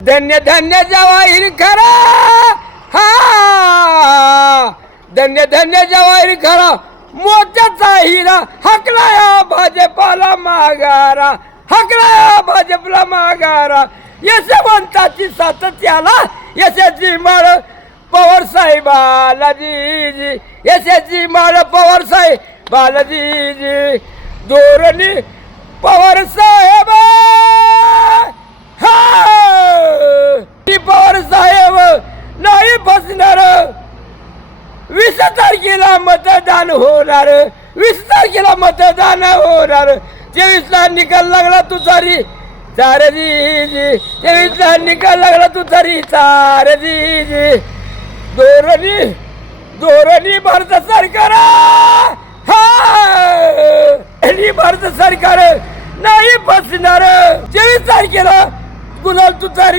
धन्य धन्य जवाहीर खरा, हा धन्य धन्य जवाहीर खरा, मोत्याचा हिरा, हकलाया भाजपाला माघारा, हकलाया भाजपला माघारा. यशवंताची सातत्याला यशाची माळ पवार साहेब बालाजीजी, यशाची माळ पवार साहेब बालाजीजी. धोरणी पवार साहेब, पवार साहेब नाही फसणार. 20 तारखेला मतदान होणार, 20 तारखेला मतदान होणार. 23ला निकाल लागला तुझारी चारजीजी, 23ला निकाल लागला तुझारी चारजीजी. धोरणी धोरणी भारत सरकार, हा भारत सरकार नाही फसणार. 23 तारखेला गुलाल तुझारी.